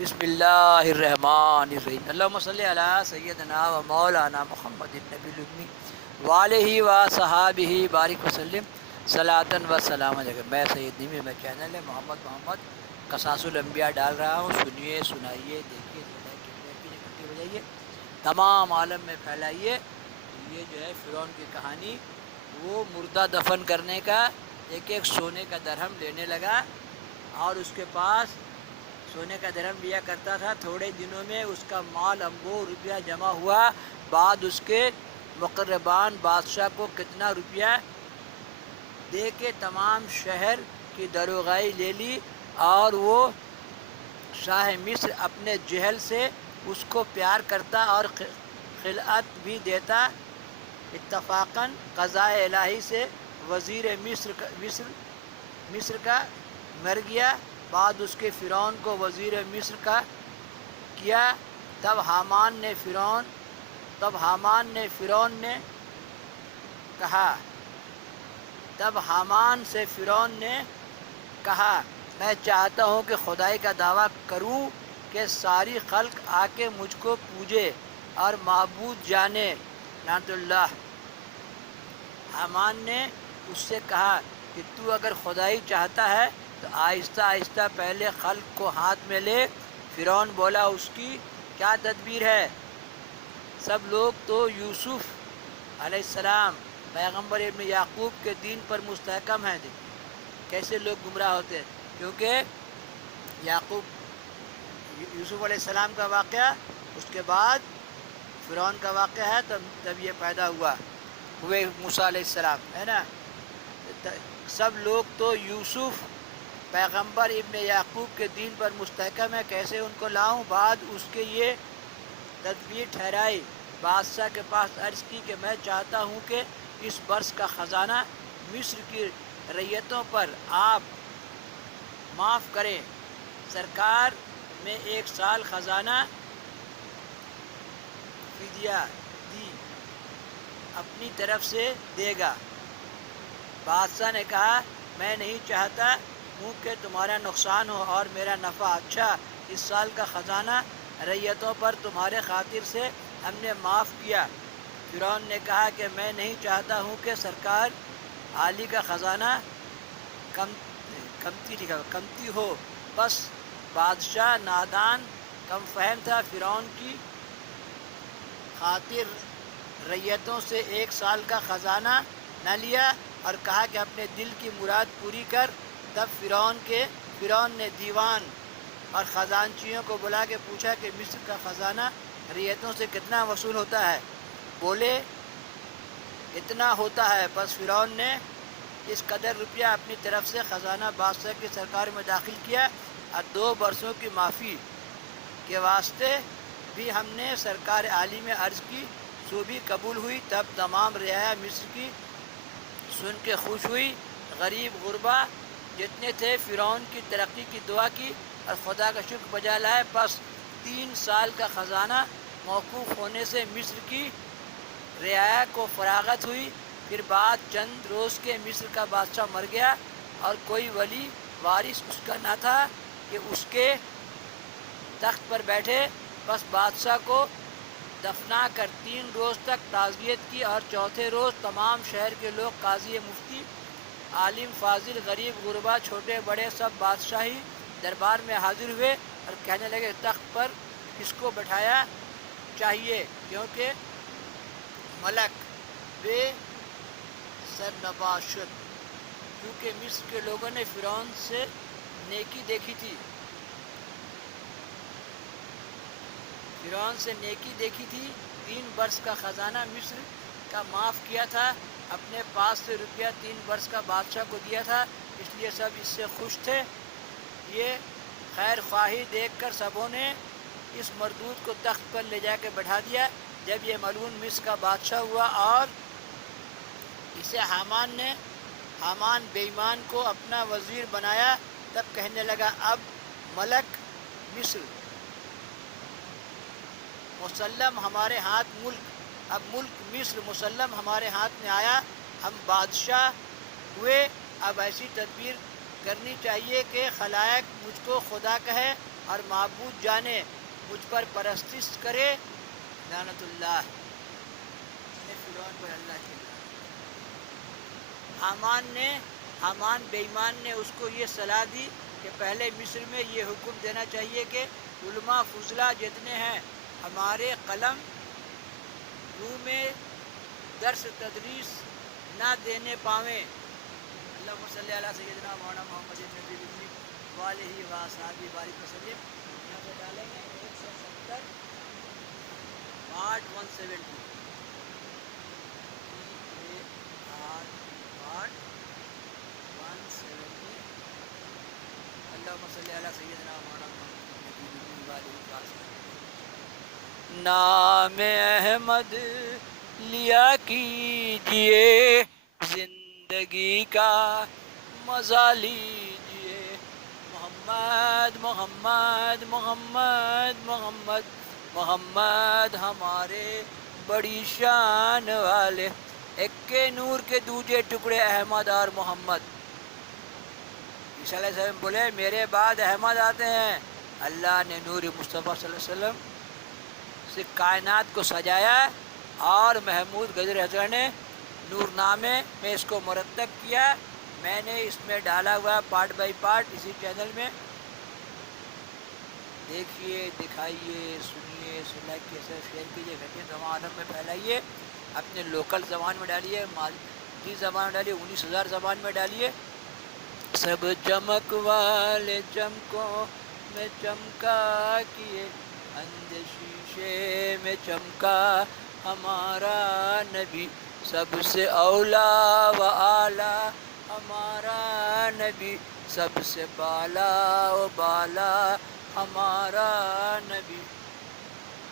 بسم اللہ الرحمن الرحیم اللہم صلی علی سیدنا و مولانا محمد النبی الامی وعلیہ و صحابہ بارک وسلم صلاۃ و سلام علیکم۔ میں سید نمی میں چینل ہے محمد قصاص الانبیاء ڈال رہا ہوں۔ سنیے، سنائیے، دیکھیے، گھنٹی بجائیے، تمام عالم میں پھیلائیے۔ یہ جو ہے فرعون کی کہانی، وہ مردہ دفن کرنے کا ایک ایک سونے کا درہم لینے لگا اور اس کے پاس سونے کا درہم لیا کرتا تھا۔ تھوڑے دنوں میں اس کا مال انبو روپیہ جمع ہوا۔ بعد اس کے مقربان بادشاہ کو کتنا روپیہ دے کے تمام شہر کی داروغائی لے لی، اور وہ شاہ مصر اپنے جہل سے اس کو پیار کرتا اور خلعت بھی دیتا۔ اتفاقاً قضاء الہی سے وزیر مصر کا مر گیا۔ بعد اس کے فرعون کو وزیر مصر کا کیا۔ تب حامان سے فرعون نے کہا، میں چاہتا ہوں کہ خدائی کا دعویٰ کروں کہ ساری خلق آ کے مجھ کو پوجے اور معبود جانے۔ لعنت اللہ۔ حامان نے اس سے کہا کہ تو اگر خدائی چاہتا ہے تو آہستہ آہستہ پہلے خلق کو ہاتھ میں لے۔ فرعون بولا، اس کی کیا تدبیر ہے؟ سب لوگ تو یوسف علیہ السلام پیغمبر ابن یعقوب کے دین پر مستحکم ہیں۔ کیسے لوگ گمراہ ہوتے ہیں؟ کیونکہ یوسف علیہ السلام کا واقعہ، اس کے بعد فرعون کا واقعہ ہے، تب یہ پیدا ہوئے موسیٰ علیہ السلام، ہے نا۔ سب لوگ تو یوسف پیغمبر ابن یعقوب کے دین پر مستحکم ہے، کیسے ان کو لاؤں؟ بعد اس کے یہ تدبیر ٹھہرائی، بادشاہ کے پاس عرض کی کہ میں چاہتا ہوں کہ اس برس کا خزانہ مصر کی رعیتوں پر آپ معاف کریں۔ سرکار میں 1 سال خزانہ فدیہ دی اپنی طرف سے دے گا۔ بادشاہ نے کہا، میں نہیں چاہتا ہوں کہ تمہارا نقصان ہو اور میرا نفع۔ اچھا، اس سال کا خزانہ رعیتوں پر تمہارے خاطر سے ہم نے معاف کیا۔ فرعون نے کہا کہ میں نہیں چاہتا ہوں کہ سرکار عالی کا خزانہ کمتی ہو۔ بس بادشاہ نادان کم فہم تھا۔ فرعون کی خاطر رعیتوں سے 1 سال کا خزانہ نہ لیا اور کہا کہ اپنے دل کی مراد پوری کر۔ تب فرعون نے دیوان اور خزانچیوں کو بلا کے پوچھا کہ مصر کا خزانہ رعیتوں سے کتنا وصول ہوتا ہے؟ بولے، اتنا ہوتا ہے۔ بس فرعون نے اس قدر روپیہ اپنی طرف سے خزانہ بادشاہ کی سرکار میں داخل کیا، اور 2 برسوں کی معافی کے واسطے بھی ہم نے سرکار عالی میں عرض کی، سو بھی قبول ہوئی۔ تب تمام رعایا مصر کی سن کے خوش ہوئی۔ غریب غربا جتنے تھے فرعون کی ترقی کی دعا کی اور خدا کا شکر بجا لائے۔ پس 3 سال کا خزانہ موقوف ہونے سے مصر کی رعایا کو فراغت ہوئی۔ پھر بعد چند روز کے مصر کا بادشاہ مر گیا اور کوئی ولی وارث اس کا نہ تھا کہ اس کے تخت پر بیٹھے۔ پس بادشاہ کو دفنا کر 3 روز تک تعزیت کی، اور چوتھے روز تمام شہر کے لوگ، قاضی، مفتی، عالم، فاضل، غریب غربا، چھوٹے بڑے، سب بادشاہی دربار میں حاضر ہوئے اور کہنے لگے، تخت پر کس کو بٹھایا چاہیے؟ کیونکہ ملک بے سرنباشت، کیونکہ مصر کے لوگوں نے فرعون سے نیکی دیکھی تھی۔ 3 برس کا خزانہ مصر کا معاف کیا تھا، اپنے پاس سے روپیہ 3 برس کا بادشاہ کو دیا تھا، اس لیے سب اس سے خوش تھے۔ یہ خیر خواہی دیکھ کر سبوں نے اس مردود کو تخت پر لے جا کے بٹھا دیا۔ جب یہ ملعون مصر کا بادشاہ ہوا اور اسے حامان بے ایمان کو اپنا وزیر بنایا، تب کہنے لگا، اب ملک مصر مسلم ہمارے ہاتھ میں آیا، ہم بادشاہ ہوئے۔ اب ایسی تدبیر کرنی چاہیے کہ خلائق مجھ کو خدا کہے اور معبود جانے مجھ پر پرستش کرے، لعنت اللہ فرعون پر اللہ کی لعنت۔ حامان بے ایمان نے اس کو یہ صلاح دی کہ پہلے مصر میں یہ حکم دینا چاہیے کہ علماء فضلہ جتنے ہیں ہمارے قلم روح میں درس تدریس نہ دینے پاویں۔ اللہم صلی علی سیدنا مولانا محمد نبی الامی وآلہ وصحبہ بارک وسلم۔ یہاں سے ڈالیں گے 170 پارٹ 170 پارٹ 170۔ اللہم صلی علی سیدنا مولانا محمد نبی الامی وآلہ وصحبہ۔ نام احمد لیا کیجئے، زندگی کا مزہ لیجئے، محمد محمد محمد محمد محمد ہمارے بڑی شان والے، ایک کے نور کے دوجے ٹکڑے احمد اور محمد۔ عیسیٰ علیہ السلام بولے میرے بعد احمد آتے ہیں۔ اللہ نے نور مصطفیٰ صلی اللہ علیہ وسلم سے کائنات کو سجایا اور محمود غجر حضرت نے نور نامے میں اس کو مرتب کیا۔ میں نے اس میں ڈالا ہوا پارٹ بائی پارٹ اسی چینل میں، دیکھیے، دکھائیے، سنیے، لائک کیسے شیئر کیجیے، گھنٹے زبان عرب میں پھیلائیے، اپنے لوکل زبان میں ڈالیے، مادری زبان میں ڈالیے، 19,000 زبان میں ڈالیے۔ سب چمک والے چمکوں میں چمکا کیے، اندھے شیشے میں چمکا ہمارا نبی، سب سے اولا و اعلیٰ ہمارا نبی، سب سے بالا و بالا ہمارا